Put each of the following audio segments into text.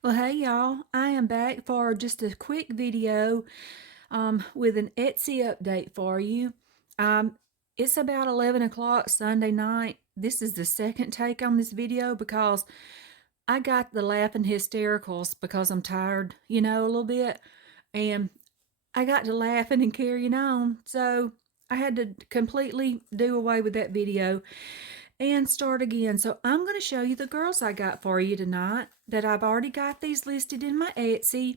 Well, hey y'all, I am back for just a quick video with an Etsy update for you. Um, it's about 11 o'clock Sunday night. This is the second take on this video because I got the laughing hystericals because I'm tired, a little bit. And I got to laughing and carrying on. So I had to completely do away with that video and start again. So I'm going to show you the girls I got for you tonight that I've already got these listed in my Etsy.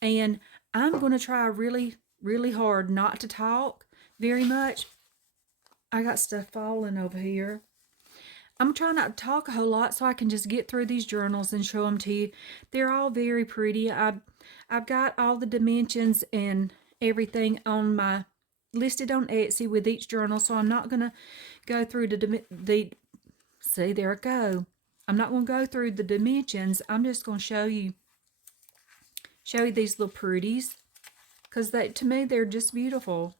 And I'm going to try really, really hard not to talk very much. I got stuff falling over here. I'm trying not to talk a whole lot so I can just get through these journals and show them to you. They're all very pretty. I've got all the dimensions and everything on my listed on Etsy with each journal, so I'm not going to go through the see, there I go. I'm not going to go through the dimensions. I'm just going to show you these little pretties because they, to me, they're just beautiful.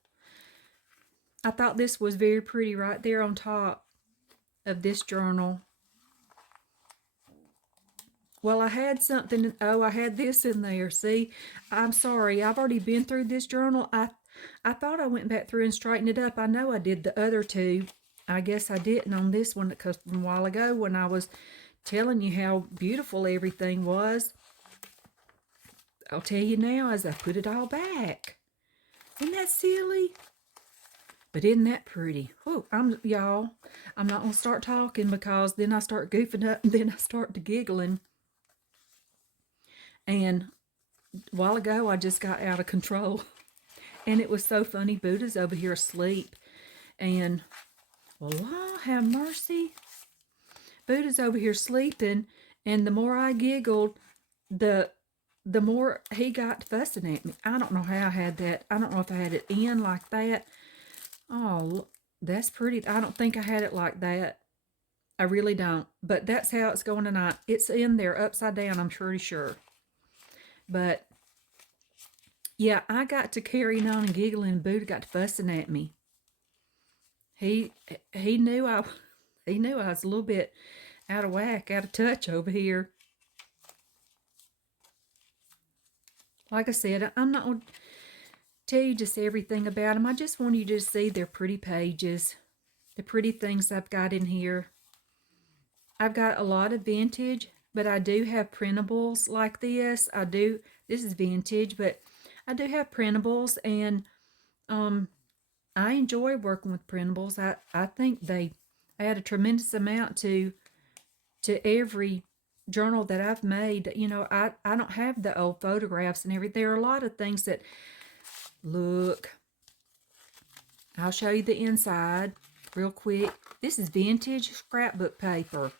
I thought this was very pretty right there on top of this journal. Well, I had something. Oh, I had this in there. See, I'm sorry. I've already been through this journal. I thought I went back through and straightened it up. I know I did the other two. I guess I didn't on this one because from a while ago when I was telling you how beautiful everything was, I'll tell you now as I put it all back. Isn't that silly? But isn't that pretty? Oh, y'all, I'm not gonna start talking because then I start goofing up and then I start to giggling. And a while ago I just got out of control. And it was so funny. Buddha's over here asleep. And well, Lord have mercy. Buddha's over here sleeping, and the more I giggled, the more he got fussing at me. I don't know how I had that. I don't know if I had it in like that. Oh, that's pretty. I don't think I had it like that. I really don't. But that's how it's going tonight. It's in there upside down, I'm pretty sure. But yeah, I got to carrying on and giggling, and Buddha got to fussing at me. He he knew I he knew I was a little bit out of whack, out of touch over here. Like I said, I'm not going to tell you just everything about them. I just want you to see their pretty pages, the pretty things I've got in here. I've got a lot of vintage, but I do have printables like this. This is vintage, but I do have printables, and I enjoy working with printables. I think they add a tremendous amount to every journal that I've made. I don't have the old photographs and everything. There are a lot of things that, look, I'll show you the inside real quick. This is vintage scrapbook paper.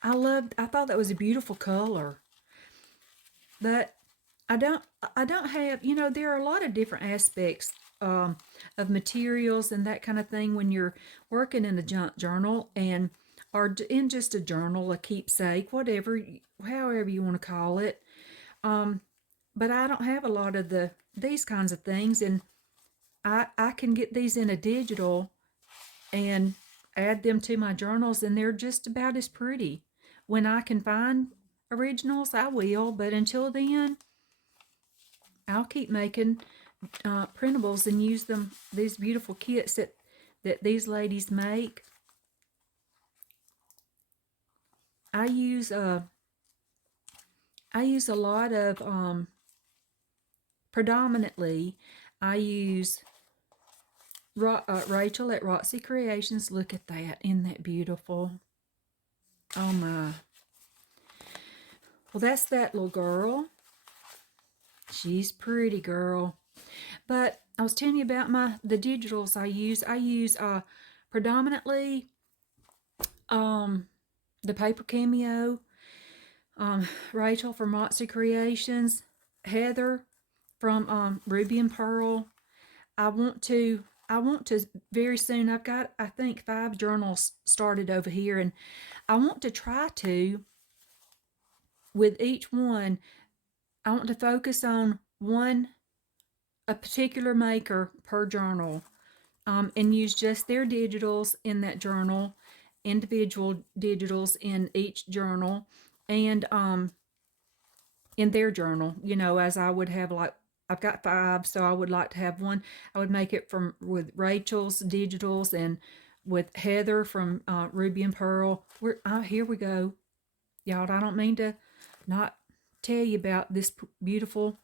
I thought that was a beautiful color. But I don't have, there are a lot of different aspects of materials and that kind of thing when you're working in a junk journal and or in just a journal, a keepsake, whatever, however you want to call it. But I don't have a lot of these kinds of things, and I can get these in a digital and add them to my journals, and they're just about as pretty. When I can find originals, I will, but until then, I'll keep making printables and use these beautiful kits that these ladies make. I use a lot of predominantly I use Rachel at Roxy Creations. Look at that. Isn't that beautiful? Oh my. Well, that's that little girl. She's pretty, girl. But I was telling you about the digitals I use. I use predominantly the paper cameo, Rachel from Roxy Creations, Heather from Ruby and Pearl. I want to very soon. I've got, I think, 5 journals started over here, and I want to try to, with each one, I want to focus on a particular maker per journal, and use just their digitals in that journal, individual digitals in each journal, and in their journal, you know, as I would have like, I've got 5, so I would like to have one. I would make it from with Rachel's digitals and with Heather from Ruby and Pearl. Here we go, y'all. I don't mean to not tell you about this beautiful.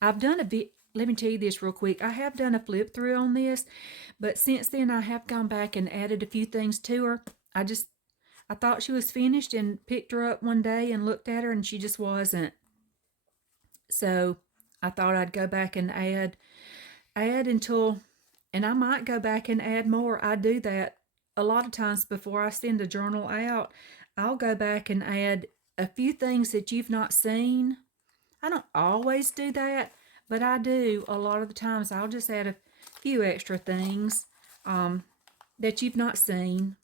I've done a bit. Let me tell you this real quick. I have done a flip through on this, but since then I have gone back and added a few things to her. I thought she was finished and picked her up one day and looked at her, and she just wasn't. So I thought I'd go back and add until, and I might go back and add more. I do that a lot of times before I send a journal out. I'll go back and add a few things that you've not seen. I don't always do that, but I do a lot of the times. I'll just add a few extra things that you've not seen.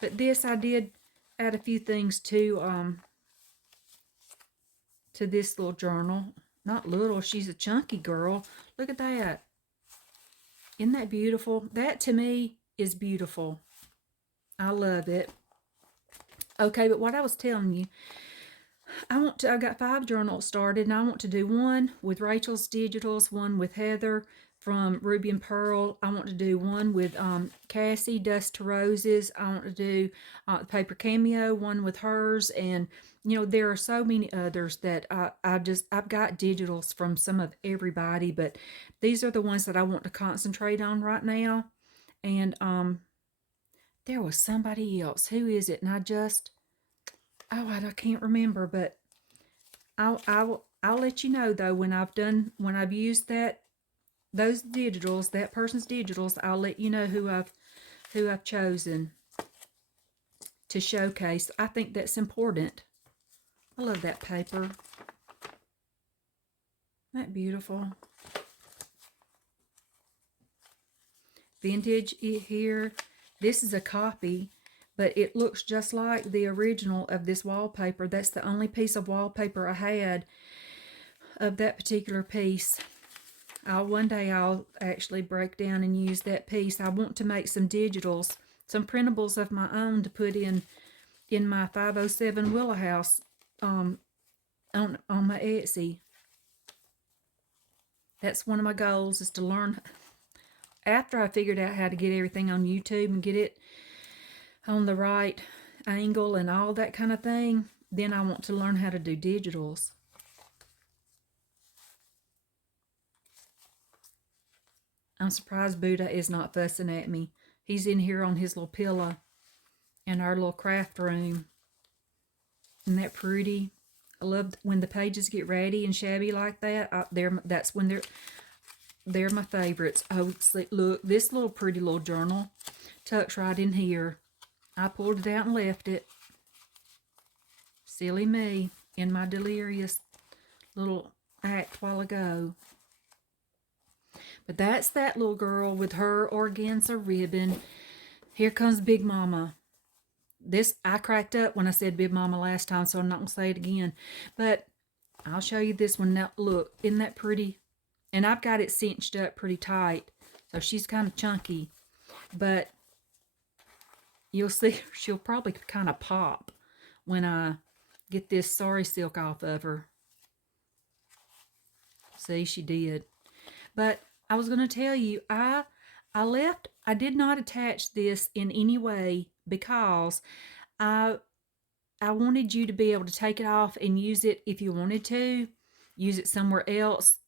But this, I did add a few things to this little journal. Not little, she's a chunky girl. Look at that. Isn't that beautiful? That to me is beautiful. I love it. Okay, but what I was telling you, I've got 5 journals started, and I want to do one with Rachel's digitals, one with Heather from Ruby and Pearl. I want to do one with Cassie, Dust to Roses. I want to do Paper Cameo, one with hers, and you know, there are so many others that I've got digitals from some of everybody, but these are the ones that I want to concentrate on right now. And there was somebody else. Who is it? And I can't remember, but I'll let you know though when I've used those digitals, that person's digitals. I'll let you know who I've chosen to showcase. I think that's important. I love that paper. Isn't that beautiful? Vintage here. This is a copy, but it looks just like the original of this wallpaper. That's the only piece of wallpaper I had of that particular piece. One day I'll actually break down and use that piece. I want to make some digitals, some printables of my own to put in my 507 Willow House on my Etsy. That's one of my goals, is to learn. After I figured out how to get everything on YouTube and get it on the right angle and all that kind of thing, then I want to learn how to do digitals. I'm surprised Buddha is not fussing at me. He's in here on his little pillow in our little craft room. Isn't that pretty? I love when the pages get ratty and shabby like that. That's when they're my favorites. Oh, look, this little pretty little journal tucks right in here. I pulled it out and left it. Silly me, in my delirious little act while ago. But that's that little girl with her organza ribbon. Here comes Big Mama. This, I cracked up when I said Big Mama last time, so I'm not going to say it again. But I'll show you this one now. Look, isn't that pretty? And I've got it cinched up pretty tight, so she's kind of chunky. But you'll see she'll probably kind of pop when I get this sari silk off of her. See, she did. But I was going to tell you, I did not attach this in any way because I wanted you to be able to take it off and use it if you wanted to. Use it somewhere else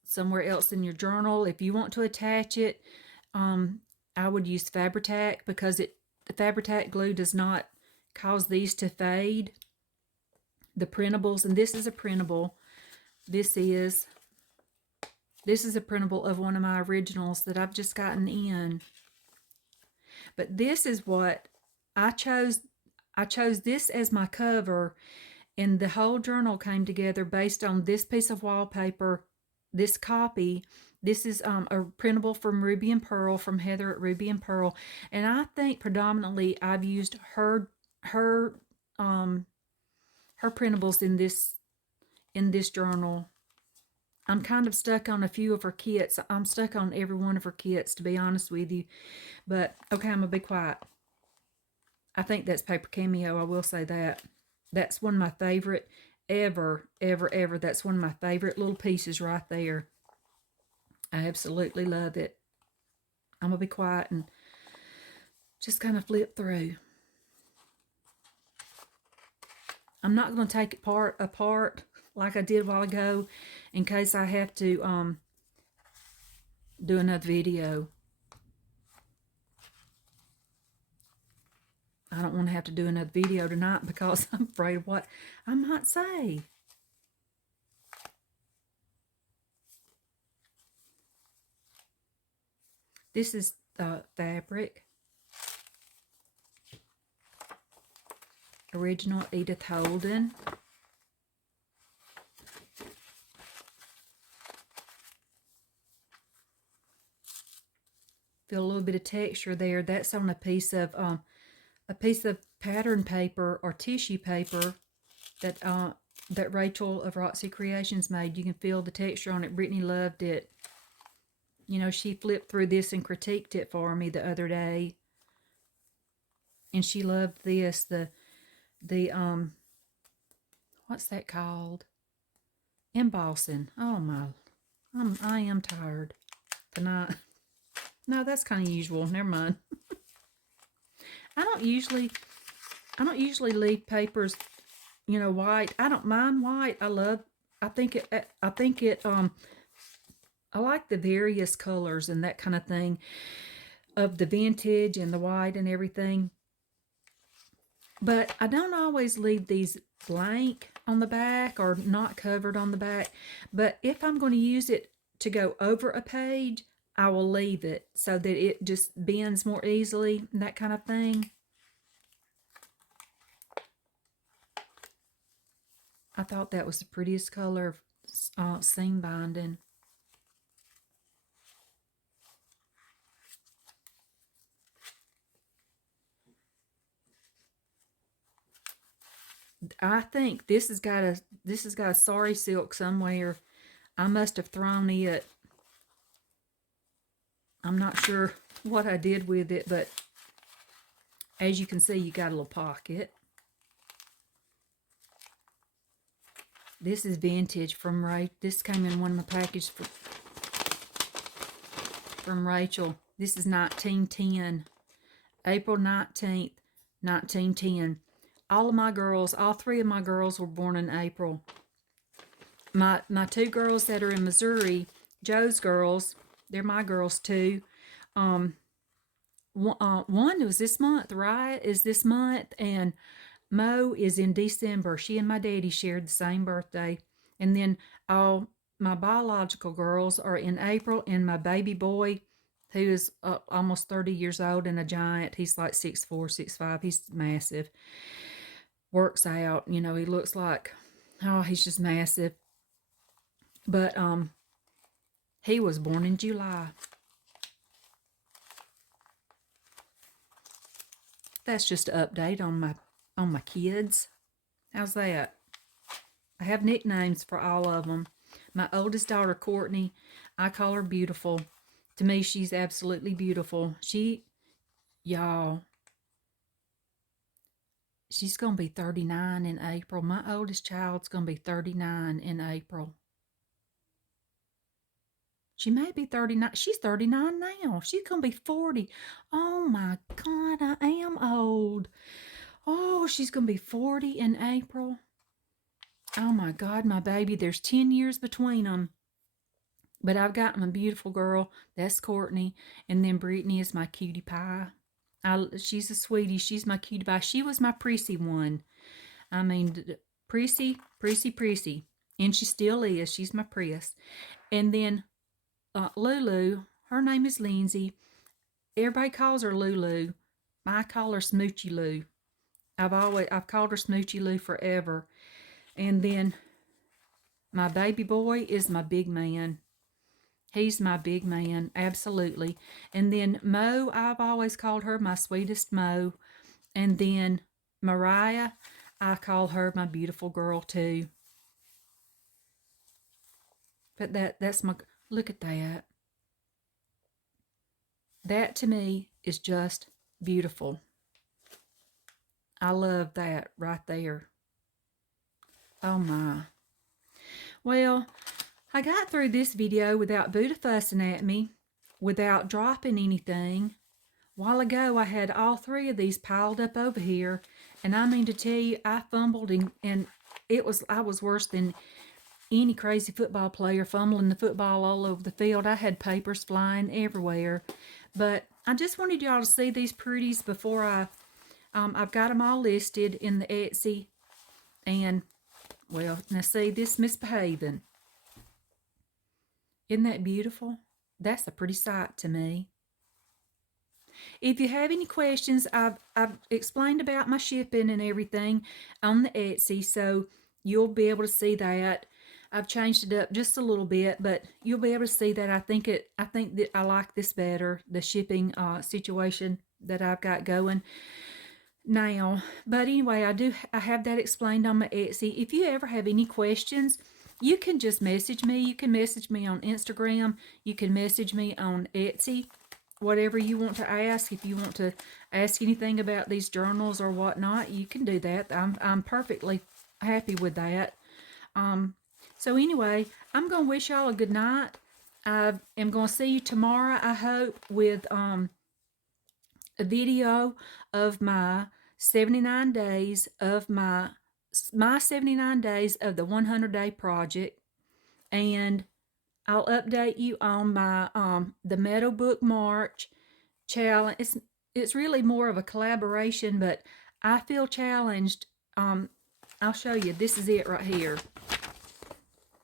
in your journal. If you want to attach it, I would use Fabri-Tac, because the Fabri-Tac glue does not cause these to fade. The printables, and this is a printable. This is a printable of one of my originals that I've just gotten in. But this is what I chose. I chose this as my cover, and the whole journal came together based on this piece of wallpaper, this copy. This is a printable from Ruby and Pearl, from Heather at Ruby and Pearl, and I think predominantly I've used her printables in this journal. I'm kind of stuck on a few of her kits. I'm stuck on every one of her kits, to be honest with you. But, okay, I'm going to be quiet. I think that's Paper Cameo, I will say that. That's one of my favorite. ever, ever, ever. That's one of my favorite little pieces right there. I absolutely love it. I'm going to be quiet and just kind of flip through. I'm not going to take it apart like I did a while ago in case I have to do another video. I don't want to have to do another video tonight because I'm afraid of what I might say. This is fabric. Original Edith Holden. Feel a little bit of texture there. That's on a piece of pattern paper or tissue paper that that Rachel of Roxy Creations made. You can feel the texture on it. Brittany loved it. You know, she flipped through this and critiqued it for me the other day. And she loved this. The what's that called? Embossing. Oh my, I am tired tonight. No, that's kind of usual. Never mind. I don't usually leave papers, you know, white. I don't mind white. I think it I like the various colors and that kind of thing of the vintage and the white and everything. But I don't always leave these blank on the back or not covered on the back. But if I'm going to use it to go over a page, I will leave it so that it just bends more easily and that kind of thing. I thought that was the prettiest color of seam binding. I think this has got a sari silk somewhere. I must have thrown it. I'm not sure what I did with it, but as you can see, you got a little pocket. This is vintage from Rachel. This came in one of my packages from Rachel. This is 1910. April 19th, 1910. All three of my girls were born in April. My two girls that are in Missouri, Joe's girls, they're my girls too. One was this month, right? Is this month, and Mo is in December. She and my daddy shared the same birthday. And then all my biological girls are in April, and my baby boy, who is almost 30 years old and a giant, he's like 6'4", 6'5", he's massive. Works out, you know, he looks like, oh, he's just massive. But he was born in July. That's just an update on my kids. How's that? I have nicknames for all of them. My oldest daughter, Courtney, I call her beautiful. To me, she's absolutely beautiful. Y'all, she's going to be 39 in April. My oldest child's going to be 39 in April. She may be 39. She's 39 now. She's going to be 40. Oh my God, I am old. Oh, she's going to be 40 in April. Oh my God, my baby. There's 10 years between them. But I've got my beautiful girl. That's Courtney. And then Brittany is my cutie pie. She's a sweetie. She's my cutie pie. She was my prissy one. I mean, prissy. And she still is. She's my priss. And then Lulu, her name is Lindsay. Everybody calls her Lulu. I call her Smoochy Lou. I've called her Smoochy Lou forever. And then my baby boy is my big man. He's my big man, absolutely. And then Mo, I've always called her my sweetest Mo. And then Mariah, I call her my beautiful girl too. But that's my, look at that. That to me is just beautiful. I love that right there. Oh my. Well, I got through this video without Buddha fussing at me, without dropping anything. A while ago, I had all three of these piled up over here, and I mean to tell you, I fumbled and I was worse than any crazy football player fumbling the football all over the field. I had papers flying everywhere, but I just wanted y'all to see these pretties before I've got them all listed in the Etsy, and well, now see this misbehaving. Isn't that beautiful? That's a pretty sight to me. If you have any questions, I've explained about my shipping and everything on the Etsy, so you'll be able to see that. I've changed it up just a little bit, but you'll be able to see that. I think that I like this better, the shipping situation that I've got going now. But anyway, I have that explained on my Etsy. If you ever have any questions, you can just message me. You can message me on Instagram. You can message me on Etsy. Whatever you want to ask. If you want to ask anything about these journals or whatnot, you can do that. I'm perfectly happy with that. So anyway, I'm going to wish y'all a good night. I am going to see you tomorrow, I hope, with a video of my 79 days of my 79 days of the 100-day project, and I'll update you on my the Meadow Book March challenge. It's really more of a collaboration, but I feel challenged. I'll show you. This is it right here.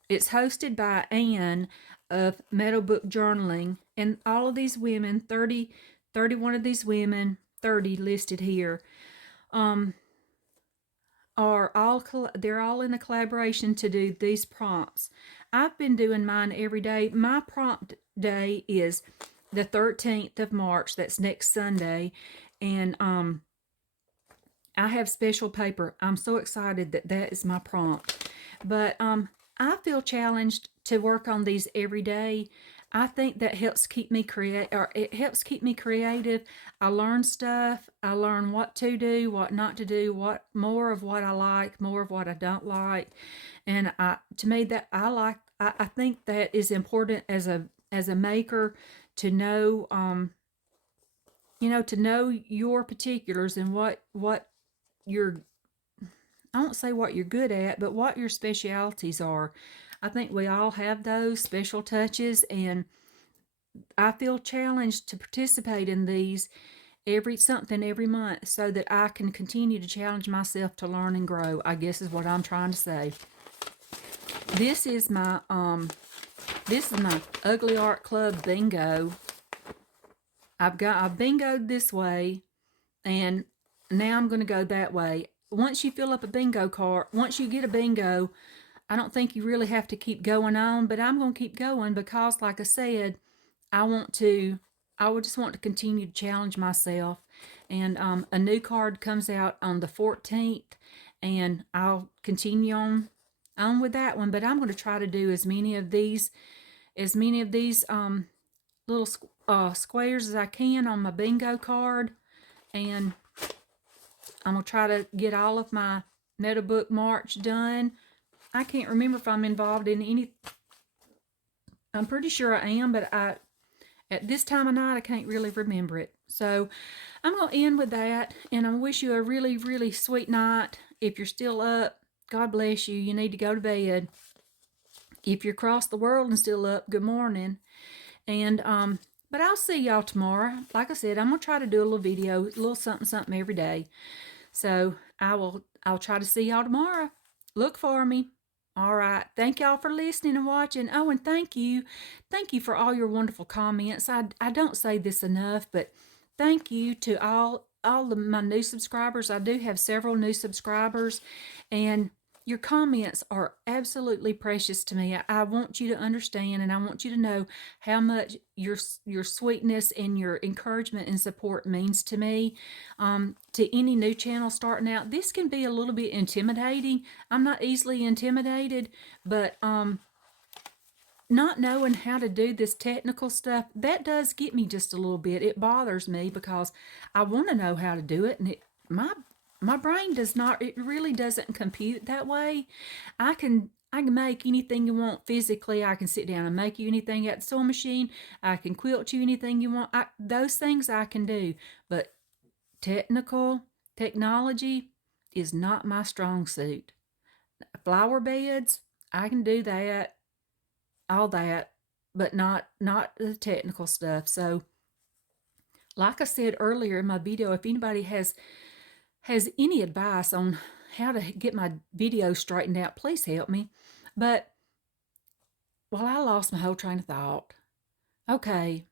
It's hosted by Anne of Meadow Book Journaling, and all of these women, 31 of these women, 30 listed here, they're all in a collaboration to do these prompts. I've been doing mine every day. My prompt day is the 13th of March. That's next Sunday. And I have special paper. I'm so excited that is my prompt. But I feel challenged to work on these every day. I think that helps keep me it helps keep me creative. I learn stuff. I learn what to do, what not to do, what more of what I like, more of what I don't like. And to me, that I think that is important as a maker, to know to know your particulars and what your, I won't say what you're good at, but what your specialities are. I think we all have those special touches, and I feel challenged to participate in these every month so that I can continue to challenge myself to learn and grow, I guess is what I'm trying to say. This is my Ugly Art Club bingo. I've bingoed this way, and now I'm going to go that way. Once you fill up a bingo card, once you get a bingo, I don't think you really have to keep going on, but I'm going to keep going because, like I said, I would just want to continue to challenge myself. And a new card comes out on the 14th, and I'll continue on with that one. But I'm going to try to do as many of these little squares as I can on my bingo card, and I'm going to try to get all of my Meadow Book March done. I can't remember if I'm involved in any. I'm pretty sure I am, but at this time of night, I can't really remember it. So I'm going to end with that, and I wish you a really, really sweet night. If you're still up, God bless you. You need to go to bed. If you're across the world and still up, good morning. And but I'll see y'all tomorrow. Like I said, I'm going to try to do a little video, a little something every day. So I'll try to see y'all tomorrow. Look for me. All right. Thank y'all for listening and watching. Oh, and thank you. Thank you for all your wonderful comments. I don't say this enough, but thank you to all of my new subscribers. I do have several new subscribers, and your comments are absolutely precious to me. I want you to understand, and I want you to know how much your sweetness and your encouragement and support means to me. To any new channel starting out, this can be a little bit intimidating. I'm not easily intimidated, but not knowing how to do this technical stuff, that does get me just a little bit. It bothers me because I want to know how to do it, and my brain does not, it really doesn't compute that way. I can make anything you want physically. I can sit down and make you anything at the sewing machine. I can quilt you anything you want. Those things I can do. But technology is not my strong suit. Flower beds, I can do that, all that, but not the technical stuff. So like I said earlier in my video, if anybody has any advice on how to get my video straightened out, please help me. But, well, I lost my whole train of thought. Okay.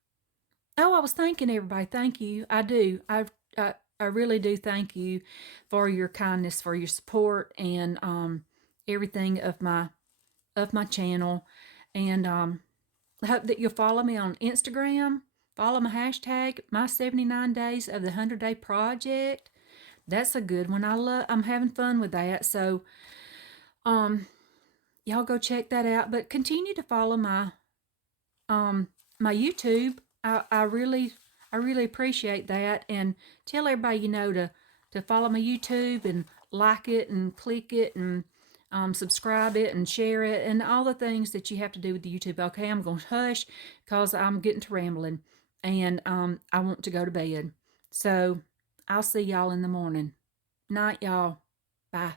Oh, I was thanking everybody. Thank you. I do. I really do thank you for your kindness, for your support, and everything of my channel. And I hope that you'll follow me on Instagram. Follow my hashtag, my 79 days of the 100-day project. That's a good one. I'm having fun with that. So, y'all go check that out. But continue to follow my YouTube. I really appreciate that, and tell everybody you know to follow my YouTube and like it and click it and subscribe it and share it and all the things that you have to do with the YouTube. Okay, I'm going to hush because I'm getting to rambling, and I want to go to bed. So I'll see y'all in the morning. Night, y'all. Bye.